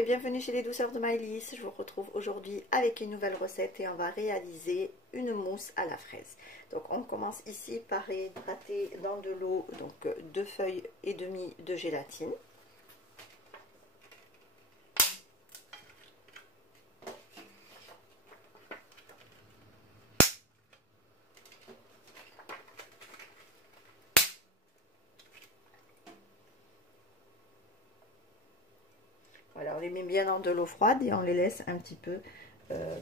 et bienvenue chez les douceurs de Maëlys. Je vous retrouve aujourd'hui avec une nouvelle recette et on va réaliser une mousse à la fraise. Donc on commence ici par réhydrater dans de l'eau, donc 2 feuilles et demie de gélatine. Voilà, on les met bien dans de l'eau froide et on les laisse un petit peu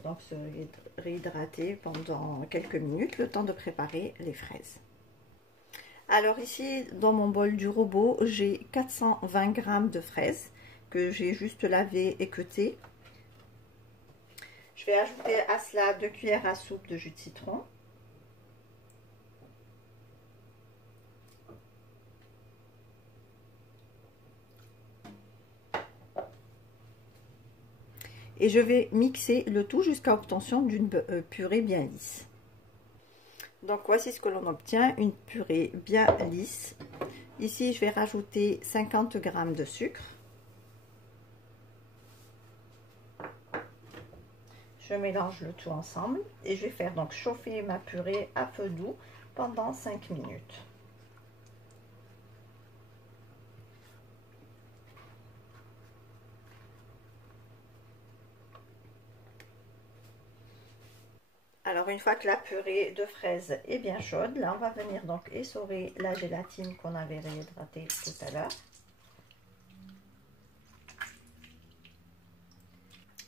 donc se réhydrater pendant quelques minutes, le temps de préparer les fraises. Alors ici, dans mon bol du robot, j'ai 420 g de fraises que j'ai juste lavées et queutées. Je vais ajouter à cela 2 cuillères à soupe de jus de citron. Et je vais mixer le tout jusqu'à obtention d'une purée bien lisse. Donc voici ce que l'on obtient, une purée bien lisse. Ici je vais rajouter 50 g de sucre. Je mélange le tout ensemble et je vais faire donc chauffer ma purée à feu doux pendant 5 minutes. Alors une fois que la purée de fraises est bien chaude, là on va venir donc essorer la gélatine qu'on avait réhydratée tout à l'heure.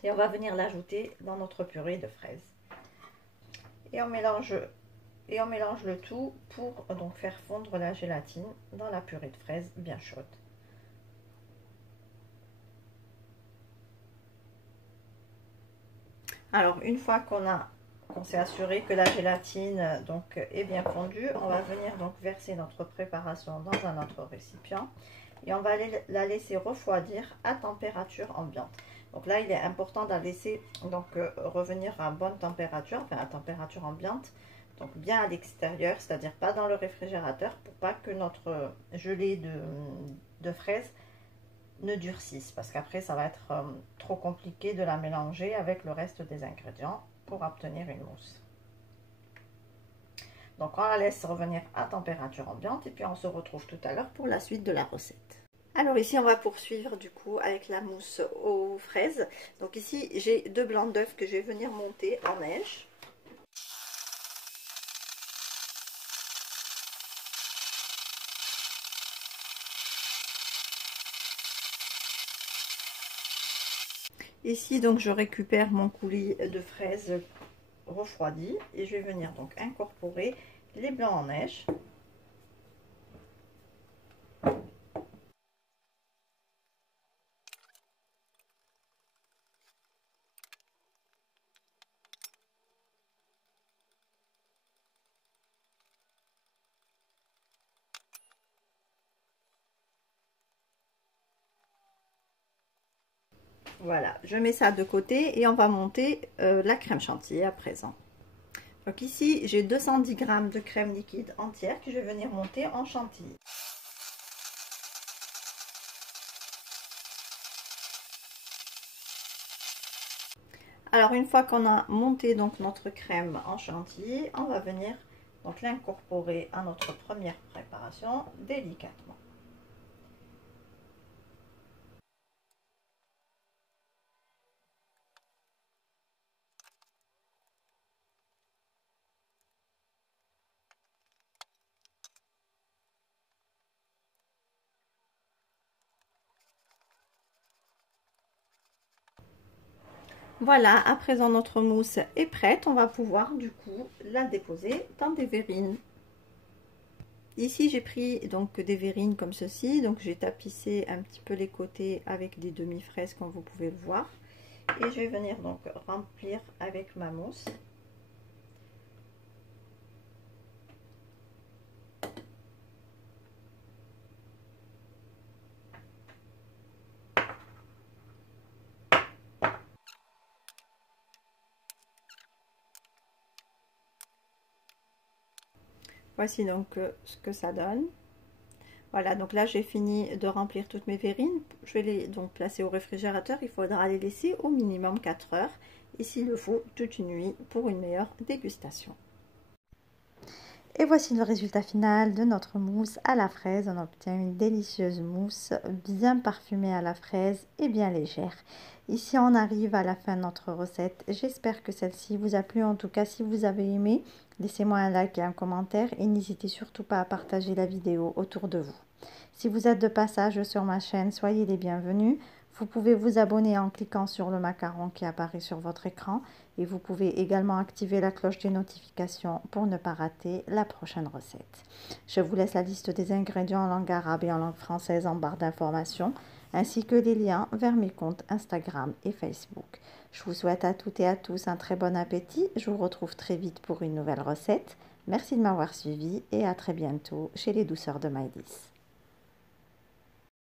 Et on va venir l'ajouter dans notre purée de fraises. Et on mélange le tout pour donc faire fondre la gélatine dans la purée de fraises bien chaude. Alors une fois qu'on s'est assuré que la gélatine donc est bien fondue, on va venir donc verser notre préparation dans un autre récipient et on va la laisser refroidir à température ambiante. Donc là il est important de la laisser donc revenir à bonne température, enfin à température ambiante, donc bien à l'extérieur, c'est-à-dire pas dans le réfrigérateur, pour pas que notre gelée de fraises ne durcisse, parce qu'après ça va être trop compliqué de la mélanger avec le reste des ingrédients pour obtenir une mousse. Donc on la laisse revenir à température ambiante et puis on se retrouve tout à l'heure pour la suite de la recette. Alors ici on va poursuivre du coup avec la mousse aux fraises. Donc ici j'ai 2 blancs d'œufs que je vais venir monter en neige. Ici donc je récupère mon coulis de fraises refroidi et je vais venir donc incorporer les blancs en neige. Voilà, je mets ça de côté et on va monter la crème chantilly à présent. Donc ici, j'ai 210 g de crème liquide entière que je vais venir monter en chantilly. Alors une fois qu'on a monté donc notre crème en chantilly, on va venir donc l'incorporer à notre première préparation délicatement. Voilà, à présent notre mousse est prête, on va pouvoir du coup la déposer dans des verrines. Ici j'ai pris donc des verrines comme ceci, donc j'ai tapissé un petit peu les côtés avec des demi-fraises comme vous pouvez le voir. Et je vais venir donc remplir avec ma mousse. Voici donc ce que ça donne. Voilà, donc là j'ai fini de remplir toutes mes verrines. Je vais les donc placer au réfrigérateur. Il faudra les laisser au minimum 4 heures. Et s'il le faut, toute une nuit pour une meilleure dégustation. Et voici le résultat final de notre mousse à la fraise. On obtient une délicieuse mousse bien parfumée à la fraise et bien légère. Ici, on arrive à la fin de notre recette. J'espère que celle-ci vous a plu. En tout cas, si vous avez aimé, laissez-moi un like et un commentaire. Et n'hésitez surtout pas à partager la vidéo autour de vous. Si vous êtes de passage sur ma chaîne, soyez les bienvenus. Vous pouvez vous abonner en cliquant sur le macaron qui apparaît sur votre écran et vous pouvez également activer la cloche des notifications pour ne pas rater la prochaine recette. Je vous laisse la liste des ingrédients en langue arabe et en langue française en barre d'informations ainsi que les liens vers mes comptes Instagram et Facebook. Je vous souhaite à toutes et à tous un très bon appétit. Je vous retrouve très vite pour une nouvelle recette. Merci de m'avoir suivi et à très bientôt chez les douceurs de Maïdis.